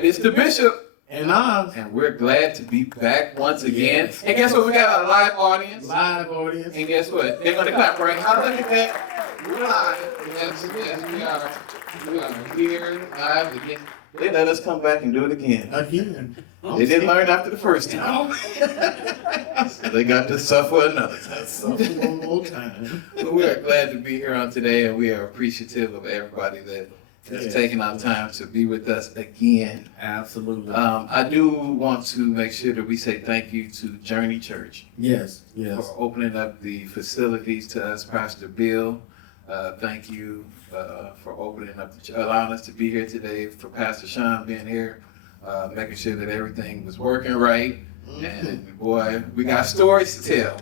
right, it's the Bishop. And us. And we're glad to be back once again. And guess what? We got a live audience. Live audience. And guess what? They're going to clap, right? How look at that? We're live. Yes, we are. We are here live again. They let us come back and do it again. Again. They didn't learn after the first time. So they got to suffer another time. Suffer one more time. But we are glad to be here on today, and we are appreciative of everybody that has taken our time to be with us again. Absolutely. I do want to make sure that we say thank you to Journey Church. Yes. For opening up the facilities to us, Pastor Bill. Thank you for opening up, allowing us to be here today, for Pastor Sean being here, making sure that everything was working right. And boy, we got stories to tell.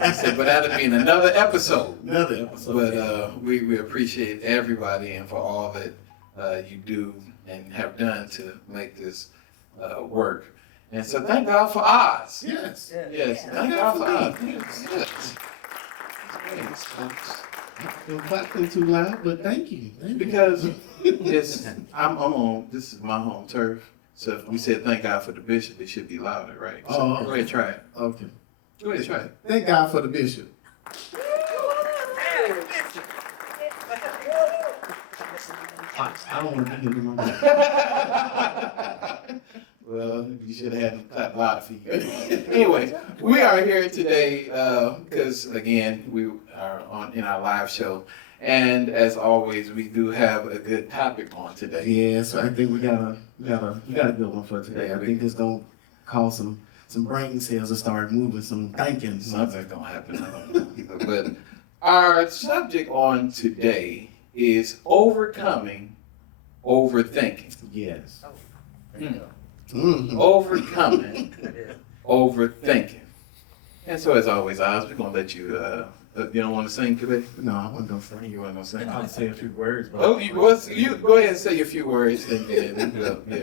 I said, but that'll be in another episode. But we appreciate everybody and for all that you do and have done to make this work. And so thank God for Oz. Yes. Thank God for Oz. Yes. I'm clapping too loud, but thank you. Because I'm on, this is my home turf. So if we said thank God for the Bishop, it should be louder, right? So go ahead, try it. Okay. Go ahead, try it. Thank God for the Bishop. I don't want to be in my Well, you should have had them clap louder for you. Anyway, we are here today because, again, we are in our live show. And as always, we do have a good topic on today. Yeah, so I think we got a good one for today. I think it's gonna cause some brain cells to start moving, some thinking. Something's gonna happen. I don't know either. But our subject on today is overcoming overthinking. Yes. Overcoming overthinking. And so, as always, Oz, we're gonna let you. You don't want to sing today? No, I wasn't gonna sing. You want to sing? I'll say a few words. But Oh, you go ahead and say a few words, and then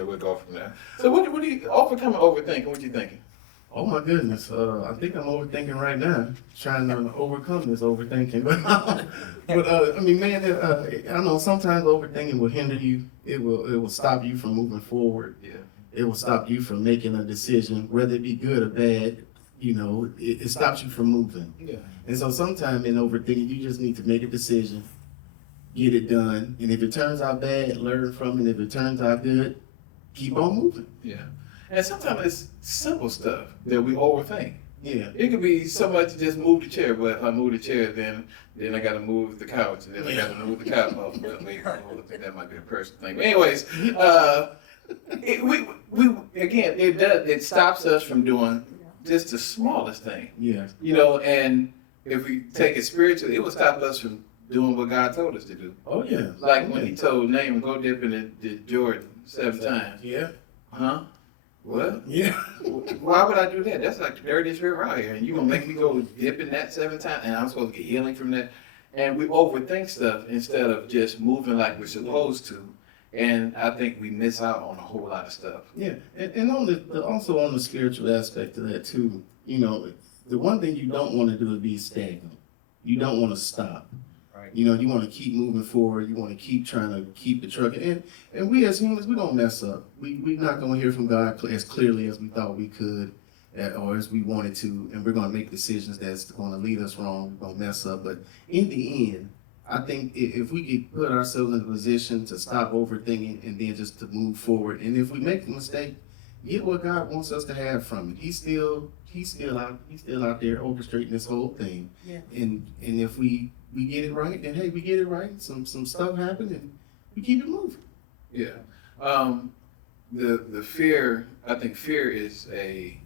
we'll go from there. So, what do you overcoming overthinking? What you thinking? Oh my goodness, I think I'm overthinking right now, trying to overcome this overthinking. But I mean, man, I know sometimes overthinking will hinder you. It will stop you from moving forward. Yeah. It will stop you from making a decision, whether it be good or bad. You know, it stops you from moving. Yeah. And so sometimes in overthinking, you just need to make a decision, get it done, and if it turns out bad, learn from it. If it turns out good, keep on moving. Yeah. And sometimes it's simple stuff that we overthink. Yeah. It could be so much to just move the chair, but if I move the chair, then I got to move the couch, and then I got to move the couch. Oh, well, maybe that might be a personal thing. But anyways, it stops us from doing just the smallest thing. Yeah. You know, and if we take it spiritually, it will stop us from doing what God told us to do. Oh yeah. Like when He told Naaman, go dip in the Jordan 7 times. Yeah. Huh? What? Yeah. Why would I do that? That's like the dirtiest river out here. And you're going to make me go dip in that 7 times? And I'm supposed to get healing from that? And we overthink stuff instead of just moving like we're supposed to. And I think we miss out on a whole lot of stuff. Yeah. And also on the spiritual aspect of that too, you know, the one thing you don't want to do is be stagnant. You don't want to stop. Right. You know, you want to keep moving forward. You want to keep trying to keep the truck. And we as humans, we don't mess up. We're not going to hear from God as clearly as we thought we could or as we wanted to. And we're going to make decisions that's going to lead us wrong. We're going to mess up. But in the end, I think if we could put ourselves in a position to stop overthinking and then just to move forward. And if we make a mistake, get what God wants us to have from it. He's still out there orchestrating this whole thing. Yeah. And if we get it right, then hey, we get it right. Some stuff happened and we keep it moving. Yeah. The fear, I think fear is a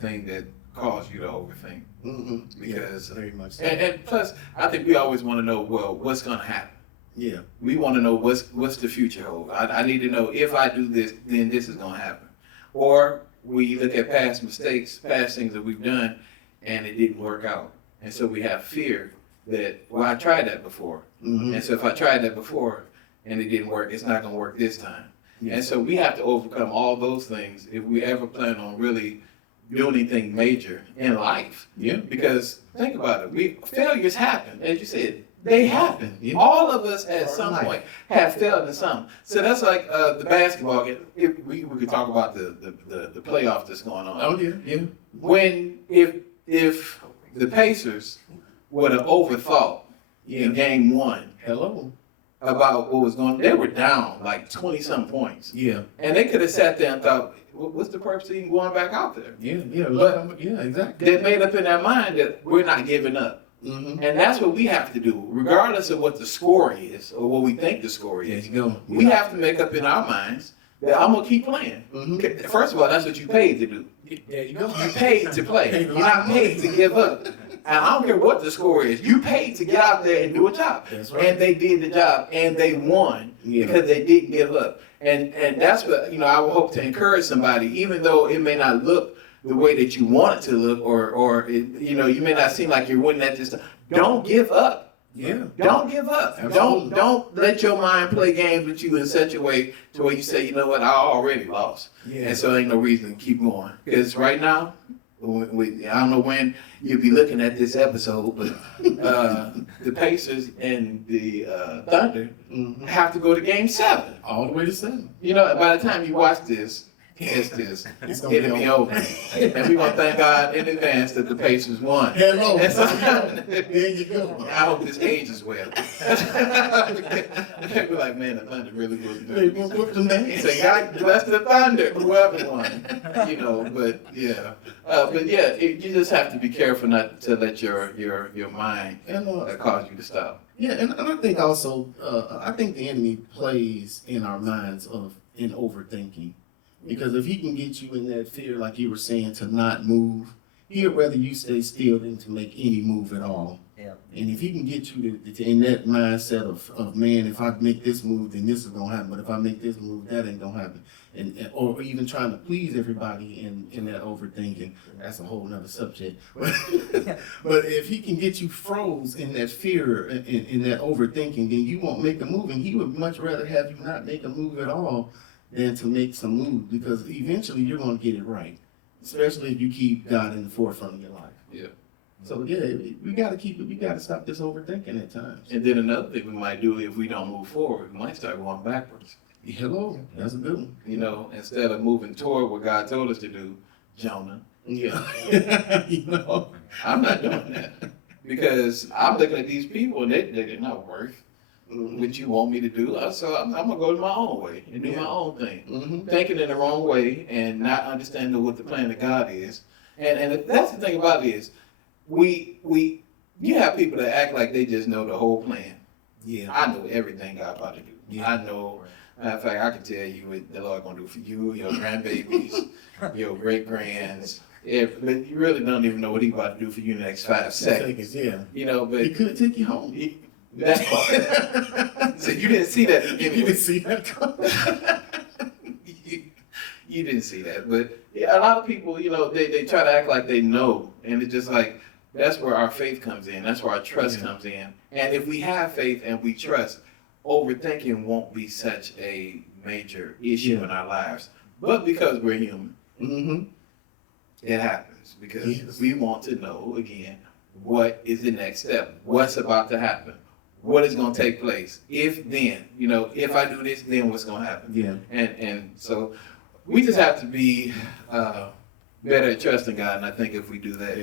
thing that causes you to overthink. Mm-hmm. Because very much so. And plus, I think we always want to know, well, what's going to happen? Yeah. We want to know what's the future hold. I need to know if I do this, then this is going to happen. Or we look at past mistakes, past things that we've done, and it didn't work out. And so we have fear that, well, I tried that before. Mm-hmm. And so if I tried that before and it didn't work, it's not going to work this time. Yeah. And so we have to overcome all those things if we ever plan on really doing anything major in life. Yeah. Because think about it, failures happen. As you said, They happen. Yeah. All of us at some Right. point have failed in something. So that's like the basketball game. If we could talk about the playoff that's going on. Oh yeah, yeah. When if the Pacers would have overthought in game one Hello. about what was going on, they were down like 20-some points. Yeah. And they could have sat there and thought, what's the purpose of even going back out there? Yeah. But yeah, exactly. They made up in their mind that we're not giving up. Mm-hmm. And that's what we have to do, regardless of what the score is or what we think the score There is. you go. We have to make up in our minds that I'm going to keep playing. Mm-hmm. First of all, that's what you paid to do. There you go. You paid to play. You're not paid to give up. And I don't care what the score is. You paid to get out there and do a job. That's right. And they did the job, and they won because they didn't give up. And that's what, I would hope to encourage somebody, even though it may not look the way that you want it to look, or you may not seem like you're winning at this time. Don't give up. Yeah. Don't give up. Absolutely. Don't let your mind play games with you in such a way to where you say, you know what, I already lost. Yeah. And so ain't no reason to keep going. Because right now, I don't know when you'll be looking at this episode, but the Pacers and the Thunder Mm-hmm. have to go to Game 7. All the way to 7. By the time you watch this, it'll be over. And we're going to thank God in advance that the Pacers won. Hello. And so, There you go. I hope this ages well. People like, man, the Thunder really was Hey, good. whoop the man. He said, God bless the Thunder, whoever won. But yeah. You just have to be careful not to let your mind And, cause you to stop. yeah, and I think also, I think the enemy plays in our minds in overthinking. Because if he can get you in that fear, like you were saying, to not move, he'd rather you stay still than to make any move at all. Yeah. And if he can get you to in that mindset of man, if I make this move, then this is gonna happen. But if I make this move, that ain't gonna happen. Or even trying to please everybody in that overthinking, that's a whole nother subject. But if he can get you froze in that fear, in that overthinking, then you won't make a move. And he would much rather have you not make a move at all than to make some move, because eventually you're gonna get it right. Especially if you keep God in the forefront of your life. Yeah. So yeah, we gotta stop this overthinking at times. And then another thing we might do if we don't move forward, we might start going backwards. Hello, that's a good one. Instead of moving toward what God told us to do, Jonah. Yeah. I'm not doing that. Because I'm looking at these people and they're not worth what you want me to do. So I'm gonna go my own way and do my own thing. Mm-hmm. Thinking in the wrong way and not understanding what the plan of God is. And that's the thing about it is you have people that act like they just know the whole plan. Yeah. I know everything God about to do. Yeah. I know. Matter of fact, I can tell you what the Lord gonna do for you, your grandbabies, your great grands. But you really don't even know what He's about to do for you in the next 5 seconds. Yeah. But He could take you home. that part. So you didn't see that. You didn't see that coming. You didn't see that, but yeah, a lot of people, they try to act like they know, and it's just like that's where our faith comes in. That's where our trust comes in. And if we have faith and we trust, overthinking won't be such a major issue in our lives. But because we're human, Mm-hmm. it happens because we want to know again what is the next step, what's about to happen, what is going to take place. If then, if I do this, then what's going to happen? Yeah. And so we just have to be better at trusting God, and I think if we do that,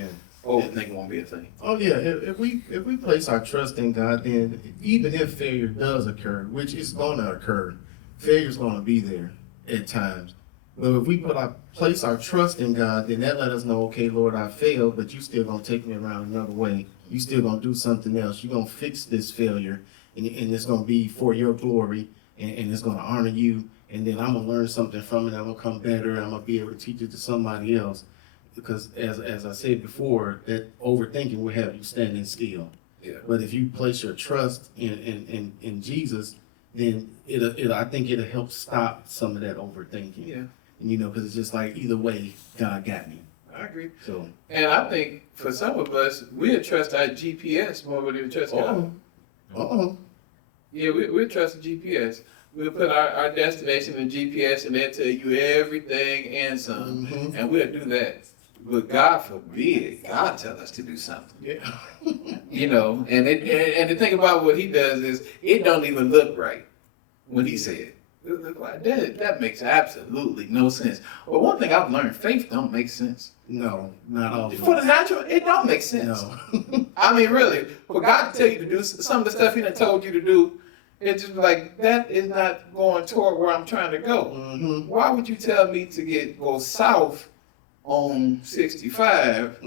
overthinking won't be a thing. Oh yeah. If we place our trust in God, then even if failure does occur, which is going to occur, failure's going to be there at times. But if we place our trust in God, then that let us know, okay, Lord, I failed, but you still gonna take me around another way. You still gonna do something else. You're gonna fix this failure, and it's gonna be for your glory, and it's gonna honor you. And then I'm gonna learn something from it. I'm gonna come better. I'm gonna be able to teach it to somebody else. Because as I said before, that overthinking will have you standing still. Yeah. But if you place your trust in Jesus, then I think it'll help stop some of that overthinking. Yeah. Because it's just like either way, God got me. I agree. So. And I think for some of us, we'll trust our GPS more than we trust God. Yeah, we'll trust the GPS. We'll put our destination in GPS and they'll tell you everything and some. Mm-hmm. And we'll do that. But God forbid, God tell us to do something. Yeah. And the thing about what he does is it don't even look right when he said it. That makes absolutely no sense. But one thing I've learned, faith don't make sense. No, not all. For the natural, it don't make sense. No. I mean, really, for God to tell you to do some of the stuff he done told you to do, it's just like, that is not going toward where I'm trying to go. Mm-hmm. Why would you tell me to go south on 65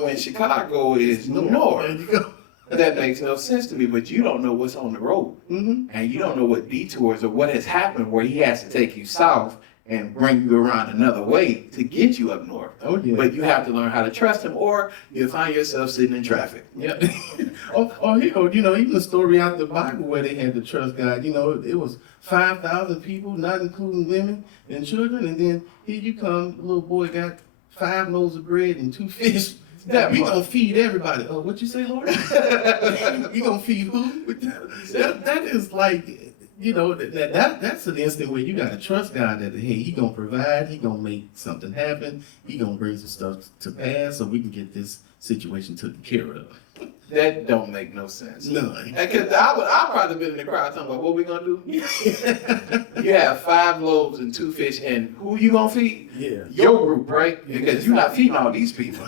when Chicago is north? There you go. That makes no sense to me, but you don't know what's on the road. Mm-hmm. And you don't know what detours or what has happened where he has to take you south and bring you around another way to get you up north. Oh, yeah. But you have to learn how to trust him, or you'll find yourself sitting in traffic. Yeah. Even the story out the Bible where they had to trust God. It was 5,000 people, not including women and children. And then here you come, the little boy got 5 loaves of bread and 2 fish. We gonna feed everybody. Oh, what you say, Lord? We gonna feed who? That is like, that's an instant where you gotta trust God that, hey, he gonna provide, he gonna make something happen, he gonna bring some stuff to pass so we can get this situation taken care of. That don't make no sense. None. Because I probably been in the crowd talking about what we gonna do. You have 5 loaves and 2 fish, and who you gonna feed? Yeah. Your group, right? Because you're not feeding all these people.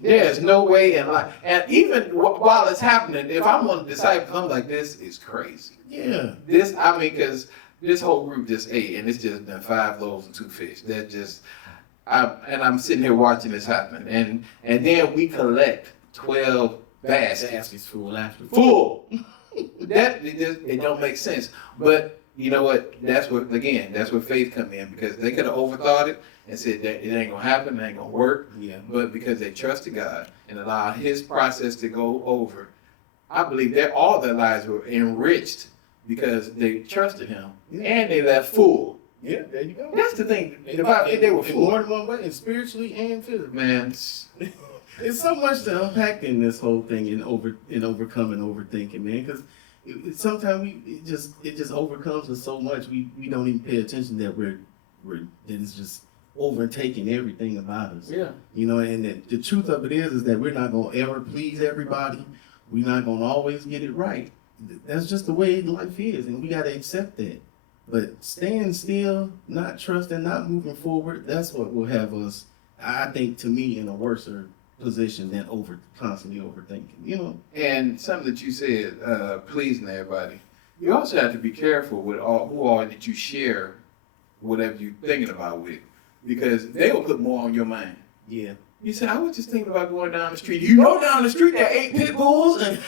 There's no way in life. And even while it's happening, if I'm one of the disciples, I'm like, this is crazy. Yeah. Because this whole group just ate, and it's just been 5 loaves and 2 fish. I'm sitting here watching this happen, and then we collect 12 baskets full after. full. It don't make sense. But you know what? That's where faith come in, because they could have overthought it and said that it ain't gonna happen, it ain't gonna work. Yeah. But because they trusted God and allowed His process to go over, I believe that all their lives were enriched because they trusted Him and they left full. Yeah, there you go. That's the thing. They were full. More than one way, and spiritually and physically. Man, There's so much to unpack in this whole thing in overcoming overthinking, man. Because sometimes it just overcomes us so much we don't even pay attention that that it's just overtaking everything about us. yeah. And the truth of it is that we're not gonna ever please everybody. We're not gonna always get it right. That's just the way life is, and we gotta accept that. But staying still, not trusting, not moving forward, that's what will have us, I think, to me, in a worse position than constantly overthinking, And something that you said, pleasing everybody. You also have to be careful with who all that you share whatever you're thinking about with, because they will put more on your mind. Yeah. You say, I was just thinking about going down the street. Down the street there are 8 pit bulls and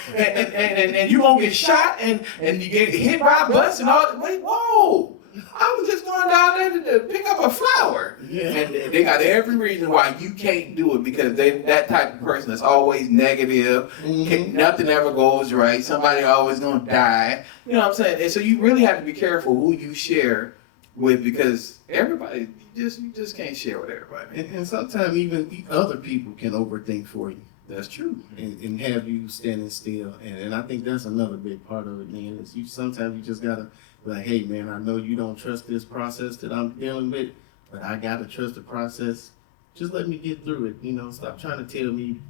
you gonna get shot and you get hit by a bus and all that. Wait, whoa! I was just going down there to pick up a flower. Yeah. And they got every reason why you can't do it, because they that type of person that's always negative. Mm-hmm. Nothing ever goes right. Somebody always gonna die. You know what I'm saying? And so you really have to be careful who you share with, because everybody, you just can't share with everybody. And sometimes even other people can overthink for you. That's true. And have you standing still. And I think that's another big part of it, man. Is sometimes you just gotta be like, hey man, I know you don't trust this process that I'm dealing with, but I gotta trust the process. Just let me get through it. Stop trying to tell me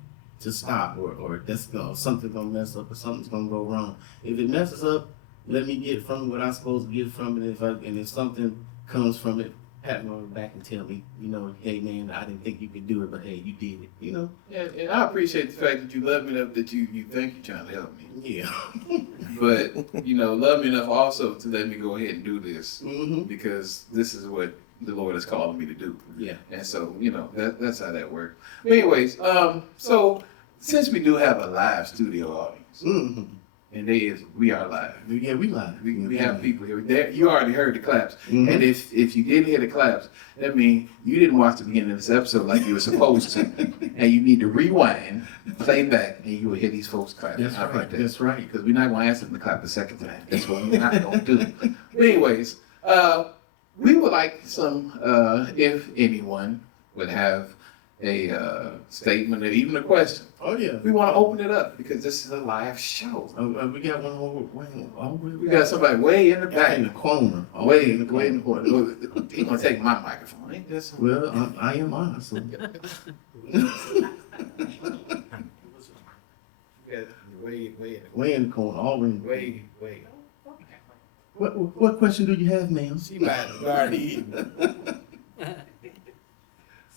to stop or that's something's gonna mess up or something's gonna go wrong. If it messes up, let me get from what I'm supposed to get from it. If something comes from it, pat me on the back and tell me, hey man, I didn't think you could do it, but hey, you did it, Yeah, and I appreciate the fact that you love me enough that you think you're trying to help me. Yeah. But, love me enough also to let me go ahead and do this, Mm-hmm. because this is what the Lord is calling me to do. Yeah. And so, that's how that works. But anyways, so since we do have a live studio audience, Mm-hmm. and we are live. Yeah, we live. We have people here. You already heard the claps. Mm-hmm. And if you didn't hear the claps, that means you didn't watch the beginning of this episode like you were supposed to. And you need to rewind, play back, and you will hear these folks clap. That's How right. about that? That's right. Because we're not going to ask them to clap the second time. That's what we're not going to do. But anyways, we would like some, if anyone would have statement or even a question, Oh yeah. we want to open it up because this is a live show. We got one over. We got somebody way in the back. in the corner. Way in the corner. He gonna take my microphone, ain't this? Well, I am honest. Way in the corner. All in. Way. What question do you have, ma'am? She might have already eaten.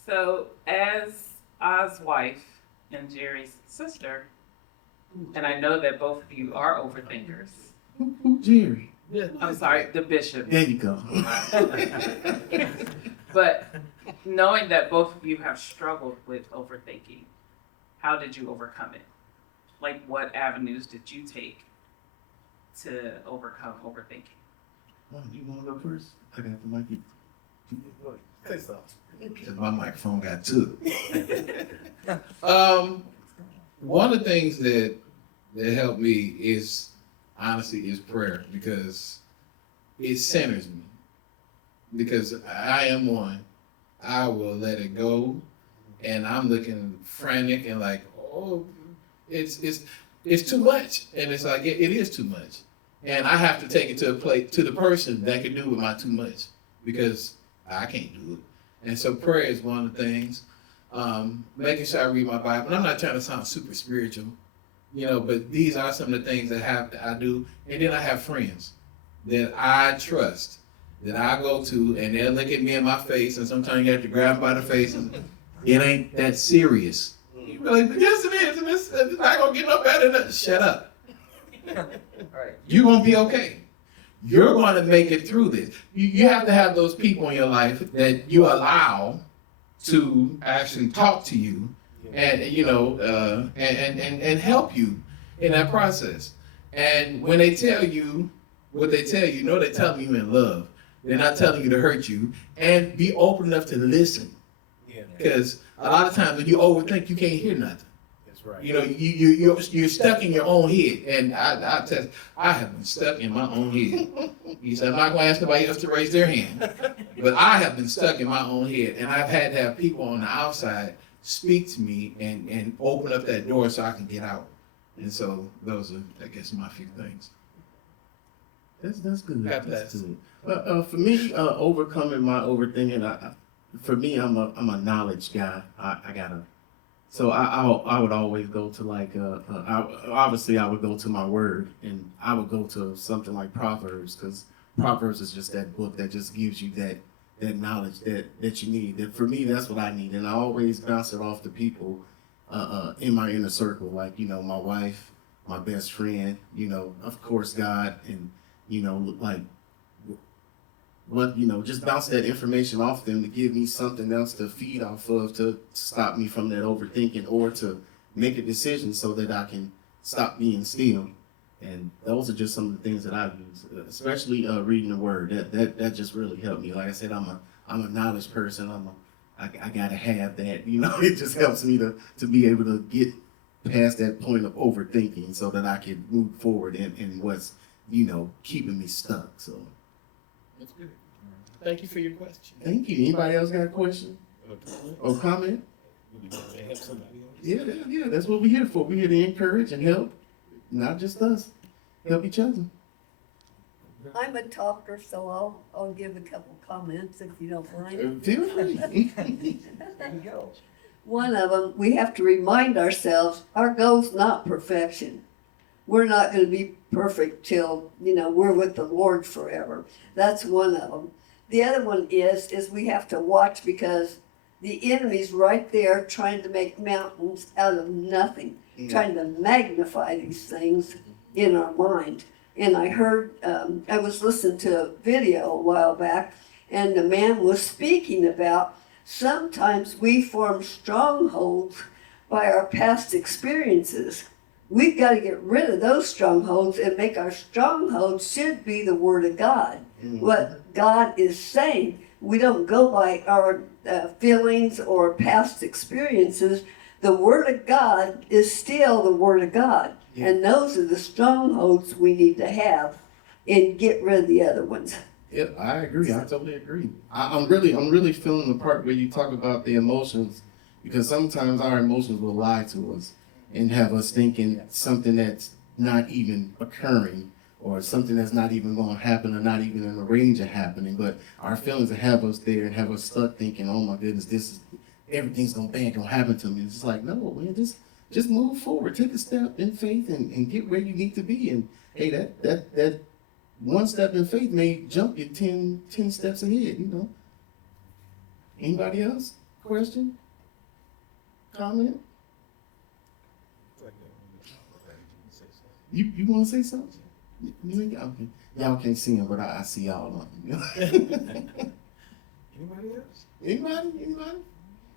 So, as Oz' wife and Jerry's sister, and I know that both of you are overthinkers. Who Jerry? I'm sorry, the bishop. There you go. But knowing that both of you have struggled with overthinking, how did you overcome it? Like, what avenues did you take to overcome overthinking? You want to go first? I got the mic. Say something. My microphone got took. One of the things that helped me is honestly is prayer, because it centers me. Because I am one, I will let it go, and I'm looking frantic and like, oh, it's too much, and it's like it is too much, and I have to take it to the person that can do with my too much, because I can't do it. And so prayer is one of the things. Making sure I read my Bible. And I'm not trying to sound super spiritual, but these are some of the things that I do. And then I have friends that I trust, that I go to, and they'll look at me in my face, and sometimes you have to grab them by the face, and it ain't that serious. You be like, yes it is, and it's not gonna get no better than that. Shut up. You're gonna be okay. You're going to make it through this. You have to have those people in your life that you allow to actually talk to you and and help you in that process. And when they tell you what they tell you, they're telling you in love. They're not telling you to hurt you. And be open enough to listen. Because a lot of times when you overthink, you can't hear nothing. Right. You're stuck in your own head, and I have been stuck in my own head. He said, I'm not going to ask nobody else to raise their hand, but I have been stuck in my own head, and I've had to have people on the outside speak to me and open up that door so I can get out. And so those are, I guess, my few things. That's good. God That's bless. good. For me, overcoming my overthinking, for me, I'm a knowledge guy. I gotta. So I would always go to obviously I would go to my word, and I would go to something like Proverbs, because Proverbs is just that book that just gives you that knowledge that you need. That for me, that's what I need, and I always bounce it off to people in my inner circle, like my wife, my best friend, of course God, and just bounce that information off them to give me something else to feed off of, to stop me from that overthinking, or to make a decision so that I can stop being still. And those are just some of the things that I use, especially reading the word. That just really helped me. Like I said, I'm a knowledge person. I gotta have that. It just helps me to be able to get past that point of overthinking, so that I can move forward in what's keeping me stuck. So. That's good. Thank you for your question. Thank you. Anybody else got a question or comment? Yeah, that's what we're here for. We're here to encourage and help, not just us, help each other. I'm a talker, so I'll give a couple comments if you don't mind. Feel free. One of them, we have to remind ourselves our goal's not perfection. We're not going to be perfect till, we're with the Lord forever. That's one of them. The other one is we have to watch, because the enemy's right there trying to make mountains out of nothing, trying to magnify these things in our mind. And I heard, I was listening to a video a while back, and the man was speaking about sometimes we form strongholds by our past experiences. We've got to get rid of those strongholds and make our strongholds should be the Word of God. Mm-hmm. What God is saying. We don't go by our feelings or past experiences. The Word of God is still the Word of God. Yeah. And those are the strongholds we need to have and get rid of the other ones. Yeah, I agree. I totally agree. I'm really feeling the part where you talk about the emotions, because sometimes our emotions will lie to us and have us thinking something that's not even occurring, or something that's not even going to happen, or not even in the range of happening. But our feelings will have us there and have us stuck thinking, oh my goodness, this is, everything's gonna happen to me. It's just like, no, man, just move forward, take a step in faith, and get where you need to be. And hey, that one step in faith may jump you 10 steps ahead, you know. Anybody else? Question? Comment? You want to say something? You ain't, okay. Y'all can't see him, but I see y'all on him. Anybody else? Anybody?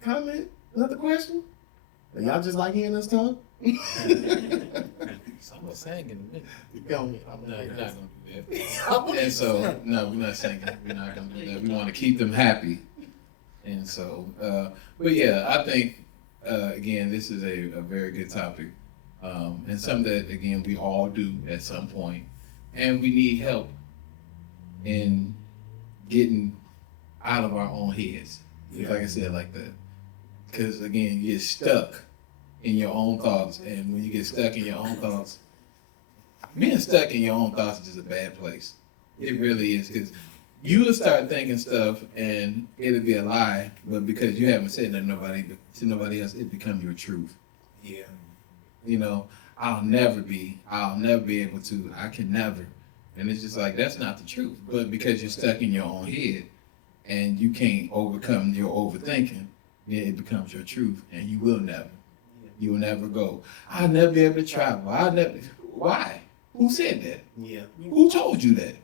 Comment? Another question? Or y'all just like hearing us talk? Someone's singing in a minute. Go ahead. No, you're not gonna do that. And so, no, we're not singing. We're not gonna do that. We want to keep them happy. And so, but yeah, I think again, this is a very good topic, and something that again we all do at some point, and we need help in getting out of our own heads. If I can say it like that, because again, you get stuck in your own thoughts, and when you get stuck in your own thoughts, being stuck in your own thoughts is just a bad place. It really is, because you will start thinking stuff and it'll be a lie, but because you haven't said that to nobody else, it becomes your truth. Yeah. You know, I'll never be able to, I can never. And it's just like, that's not the truth. But because you're stuck in your own head and you can't overcome your overthinking, then it becomes your truth, and you will never. You will never go, I'll never be able to travel. Why? Who said that? Yeah. Who told you that?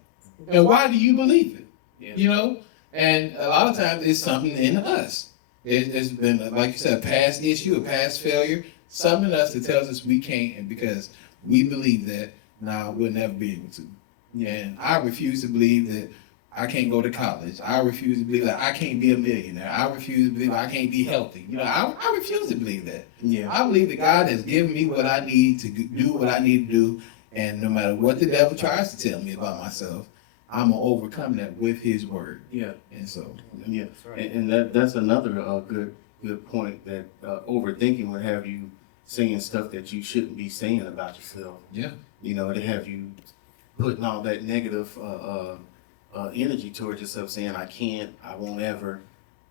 And why do you believe it? Yeah. You know? And a lot of times it's something in us. It's been, like you said, a past issue, a past failure, something in us that tells us we can't, and because we believe that, now we'll never be able to. Yeah. And I refuse to believe that I can't go to college. I refuse to believe that I can't be a millionaire. I refuse to believe I can't be healthy. You know, I refuse to believe that. Yeah. I believe that God has given me what I need to do what I need to do, and no matter what the devil tries to tell me about myself, I'm gonna overcome that with His word. Yeah. And so, Yeah. And that's another good point, that overthinking would have you saying stuff that you shouldn't be saying about yourself. yeah, You know, to have you putting all that negative energy towards yourself, saying, I can't, I won't ever,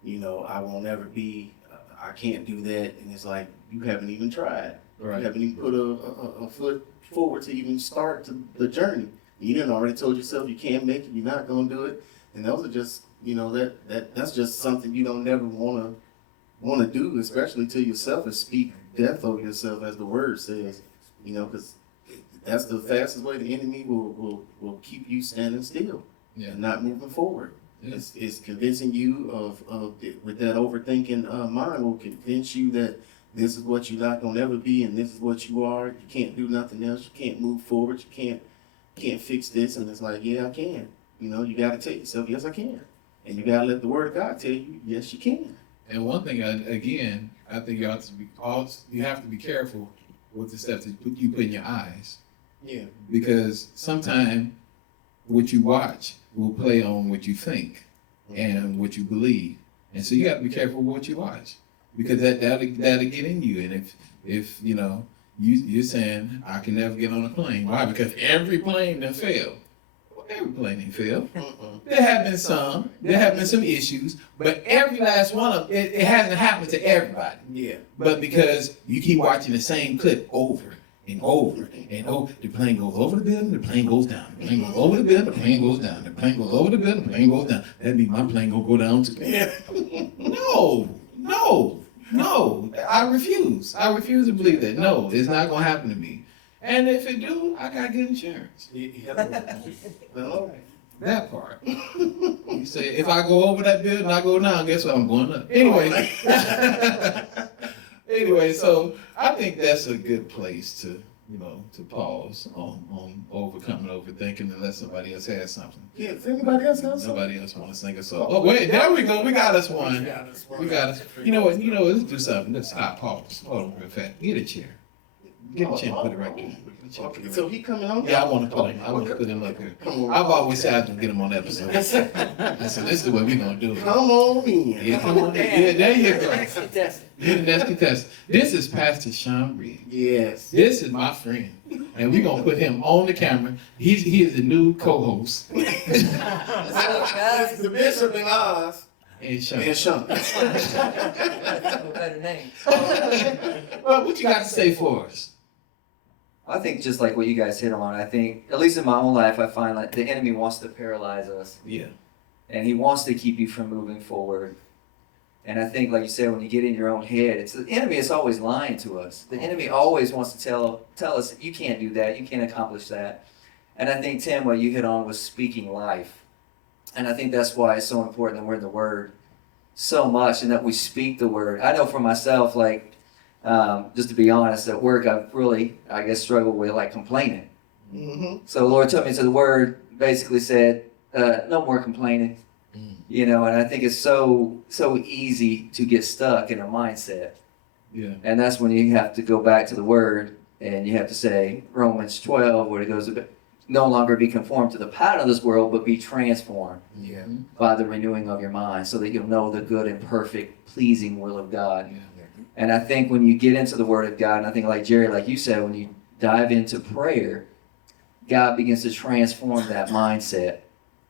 you know, I won't ever be, I can't do that. And it's like, you haven't even tried. right. You haven't even put a foot forward to even start the journey. You done already told yourself you can't make it, you're not gonna do it. And those are just, you know, that's just something you don't never wanna do, especially to yourself, and speak death over yourself, as the word says. You know, because that's the fastest way the enemy will keep you standing still. Yeah. And not moving forward. Yeah. It's convincing you with that overthinking mind will convince you that this is what you're not gonna ever be, and this is what you are. You can't do nothing else. You can't move forward. You can't fix this. And it's like, yeah, I can. You know, you gotta tell yourself, yes, I can. And you gotta let the word of God tell you, yes, you can. And one thing, again, I think you have to be careful with the stuff that you put in your eyes, Yeah. because sometimes what you watch will play on what you think and what you believe, and so you have to be careful with what you watch, because that'll get in you. And if you know you're saying, I can never get on a plane, why? Because every plane that failed. Every plane didn't fail. There have been some issues, but every last one of it hasn't happened to everybody. Yeah. But because you keep watching the same clip over and over and over, the plane goes over the building, the plane goes down. The plane goes over the building, the plane goes down. The plane goes over the building, the plane goes down. That means my plane gonna go down too. Yeah. No. I refuse to believe that. No, it's not gonna happen to me. And if it do, I got good insurance. That part. You say, if I go over that building, I go down, guess what? I'm going up. Anyway, so I think that's a good place to pause on overcoming overthinking, unless somebody else has something. Yeah, if anybody else has something. Nobody else want to sing a song. Oh, wait, there we go. We got us one. You know what? You know what? Let's do something. Let's stop. Pause. Hold on real fast. Get a chair. Get a chair, put it right there. Get a chair, put Okay, it so right he coming on? there. Yeah, I want to put him. I want to put him up here. I've always said I was gonna get him on the episode. I said, this is the way we gonna do it. Come on in. Yeah, come on. Yeah, there you go. Next contestant. You're the next contestant. This is Pastor Sean Reed. Yes. This is my friend, and we're gonna put him on the camera. He is the new co-host. This is the Bishop in Oz. And Sean. And Sean. That's a better name. Well, what you got to say for us? I think just like what you guys hit on, I think, at least in my own life, I find like the enemy wants to paralyze us. Yeah. And he wants to keep you from moving forward. And I think, like you said, when you get in your own head, it's the enemy is always lying to us. The enemy always wants to tell us, you can't do that, you can't accomplish that. And I think, Tim, what you hit on was speaking life. And I think that's why it's so important that we're in the Word so much and that we speak the Word. I know for myself, like, just to be honest, at work, I've really, I guess, struggled with like complaining. Mm-hmm. So the Lord took me to the Word, basically said, no more complaining. You know, and I think it's so easy to get stuck in a mindset. Yeah. And that's when you have to go back to the Word and you have to say Romans 12, where it goes, no longer be conformed to the pattern of this world, but be transformed Yeah. by the renewing of your mind so that you'll know the good and perfect, pleasing will of God. Yeah. And I think when you get into the Word of God, and I think like Jerry, like you said, when you dive into prayer, God begins to transform that mindset.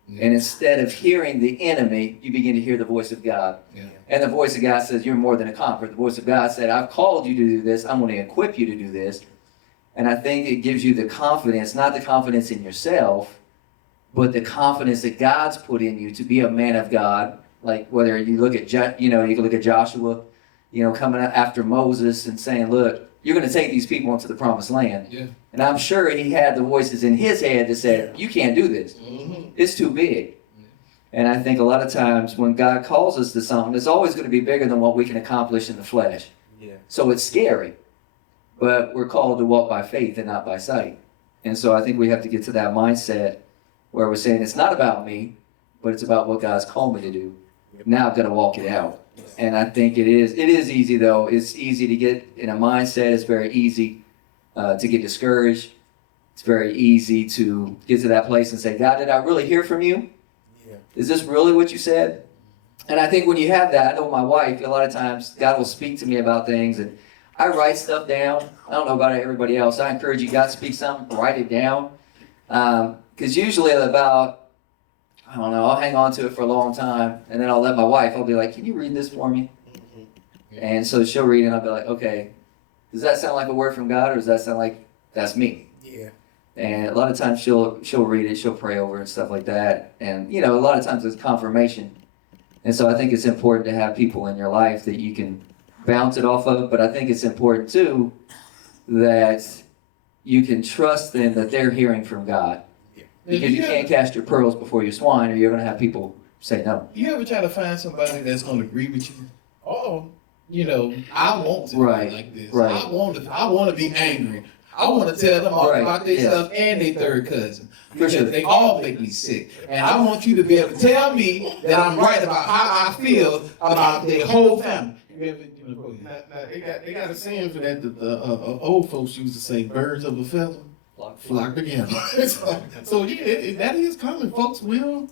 Yeah. And instead of hearing the enemy, you begin to hear the voice of God. Yeah. And the voice of God says, you're more than a conqueror. The voice of God said, I've called you to do this. I'm going to equip you to do this. And I think it gives you the confidence, not the confidence in yourself, but the confidence that God's put in you to be a man of God. Like whether you look at, you can look at Joshua, coming after Moses and saying, look, you're going to take these people into the promised land. Yeah. And I'm sure he had the voices in his head that said, you can't do this. Mm-hmm. It's too big. And I think a lot of times when God calls us to something, it's always going to be bigger than what we can accomplish in the flesh. Yeah. So it's scary. But we're called to walk by faith and not by sight. And so I think we have to get to that mindset where we're saying it's not about me, but it's about what God's called me to do. Now I've got to walk it out. And I think it is easy though. It's easy to get in a mindset. It's very easy to get discouraged. It's very easy to get to that place and say, God, did I really hear from you? Yeah. Is this really what you said? And I think when you have that, I know my wife, a lot of times God will speak to me about things and I write stuff down. I don't know about everybody else. I encourage you, God speaks something, write it down. Because usually about, I don't know, I'll hang on to it for a long time. And then I'll let my wife, I'll be like, can you read this for me? And so she'll read it and I'll be like, okay, does that sound like a word from God or does that sound like that's me? Yeah. And a lot of times she'll read it, she'll pray over it and stuff like that. And, a lot of times it's confirmation. And so I think it's important to have people in your life that you can bounce it off of, but I think it's important too that you can trust them that they're hearing from God. Because you can't cast your pearls before your swine or you're going to have people say no. You ever try to find somebody that's going to agree with you? Oh, I want to Right, be like this. right. I want to be angry. I want to tell them all Right, about their yeah. stuff and their third cousin. For Because sure. they all make me sick. And I want you to be able to tell me that I'm right about how I feel about their whole family. You ever, go ahead. Now, they got a saying for that. The old folks used to say, "Birds of a feather flock together." so yeah, that is common. Folks will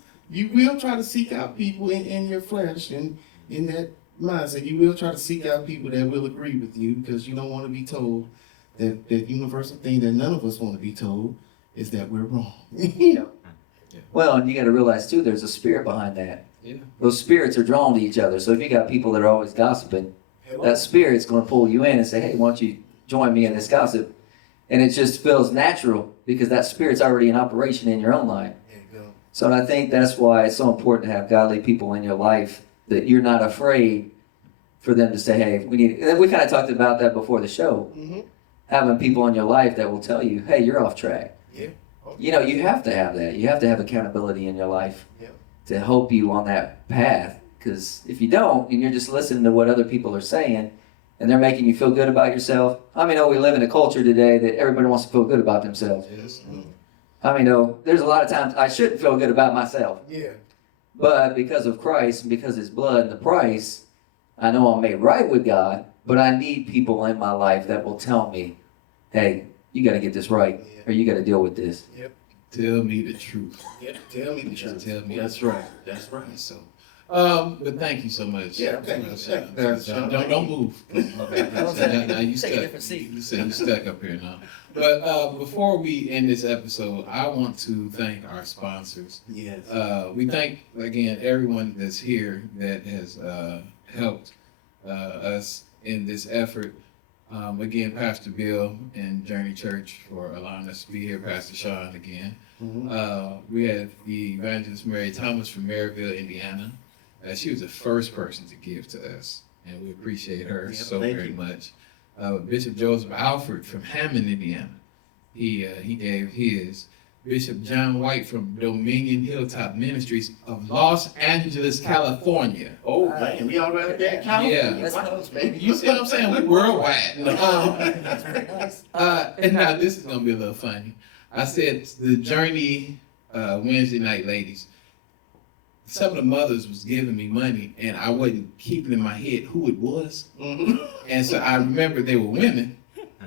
try to seek out people in your flesh and in that mindset. You will try to seek out people that will agree with you because you don't want to be told that universal thing that none of us want to be told is that we're wrong. Well, and you got to realize too, there's a spirit behind that. Yeah. Those spirits are drawn to each other. So if you got people that are always gossiping, that spirit's going to pull you in and say, hey, why don't you join me in this gossip? And it just feels natural because that spirit's already in operation in your own life. There you go. So I think that's why it's so important to have godly people in your life that you're not afraid for them to say, hey, we need, and we kind of talked about that before the show. Mm-hmm. Having people in your life that will tell you, hey, you're off track. Yeah. You have to have that. You have to have accountability in your life Yeah. to help you on that path. Because if you don't, and you're just listening to what other people are saying, and they're making you feel good about yourself. We know we live in a culture today that everybody wants to feel good about themselves. Yes. There's a lot of times I shouldn't feel good about myself. Yeah. But because of Christ and because his blood and the price, I know I'm made right with God, but I need people in my life that will tell me, hey, you got to get this right, or you got to deal with this. Tell me the truth. Yeah, tell me the truth. Tell me That's right. That's right. So, but thank you so much. Yeah, thank you. Don't move. Now you Take a stuck. different seat. You stuck up here now. But before we end this episode, I want to thank our sponsors. Yes. We thank again everyone that's here that has helped us in this effort. Again, Pastor Bill and Journey Church for allowing us to be here. Pastor Sean again. We had the evangelist Mary Thomas from Maryville, Indiana. She was the first person to give to us, and we appreciate her so very much. Bishop Joseph Alford from Hammond, Indiana. He gave his. Bishop John White from Dominion Hilltop Ministries of Los Angeles, California. Oh man, we all right there. Yeah. That's close, baby. You see what I'm saying? We worldwide. That's pretty nice. And now this is gonna be a little funny. I said the Journey Wednesday night ladies. Some of the mothers was giving me money, and I wasn't keeping in my head who it was. And so I remember they were women,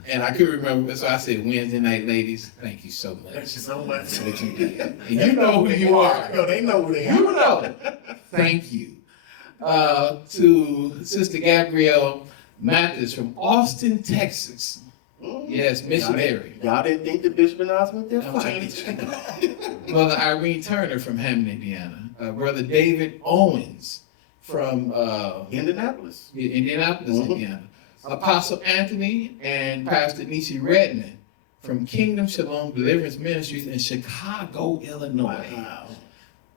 and I could remember. So I said, "Wednesday night ladies, thank you so much. Thank you so much. for what you did. And you know who you are. Yo, they know who they are. You know. Thank you." To Sister Gabrielle Mathis from Austin, Texas. Yes, missionary. Y'all didn't think the Bishop and Oz went there? I'm trying Mother Irene Turner from Hammond, Indiana. Brother David Owens from Indianapolis. Indianapolis, Indiana. Apostle Anthony and Pastor Nishi Redman from Kingdom Shalom Deliverance Ministries in Chicago, Illinois.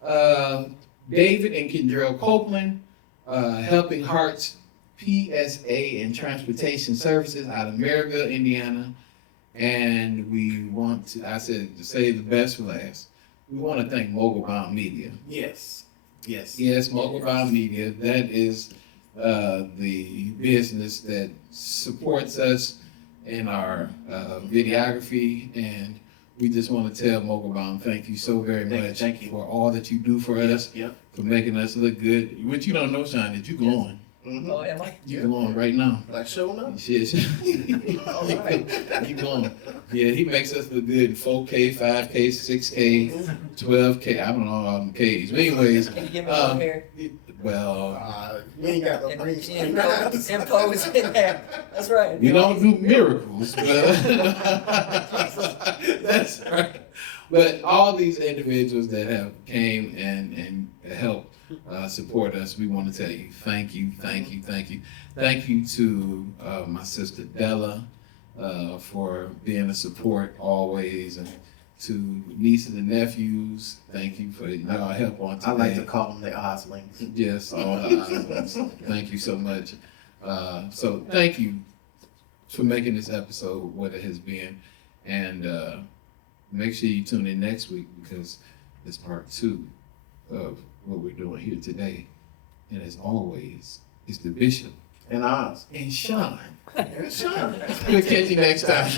Wow. David and Kendrell Copeland, Helping Hearts PSA and Transportation Services out of Maryville, Indiana. And we want to, I said to say the best for last, we want to thank Mogul Bound Media. Yes. Yes. Yes, Mogul Bound Media. That is the business that supports us in our videography, and we just want to tell Mogul Bound thank you so very much Thank you. for all that you do for us, Yep. for making us look good. What you don't know, Sean, that you glowing. Oh, am I? You glowing right now. Like showing up? Shit. You glowing. Yeah, he makes us look good in 4K, 5K, 6K, 12K. I don't know all them Ks. But anyways, Can you give me a little hair? well, We ain't got no green screen. Impose in there. That's right. we don't do miracles, but that's right. But all these individuals that have came and helped support us, we want to tell you thank you, thank you, thank you. Thank you to my sister Della for being a support always, and to nieces and nephews, thank you for y'all help on today. I like to call them the Oslings. Yes, all the Osmonds. Thank you so much. So thank you for making this episode what it has been, and make sure you tune in next week because it's part 2 of what we're doing here today. And as always, it's the Bishop And Oz. and Sean. And Sean. We'll catch you next time.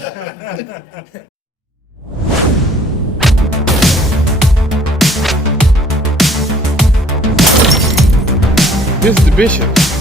This is the Bishop.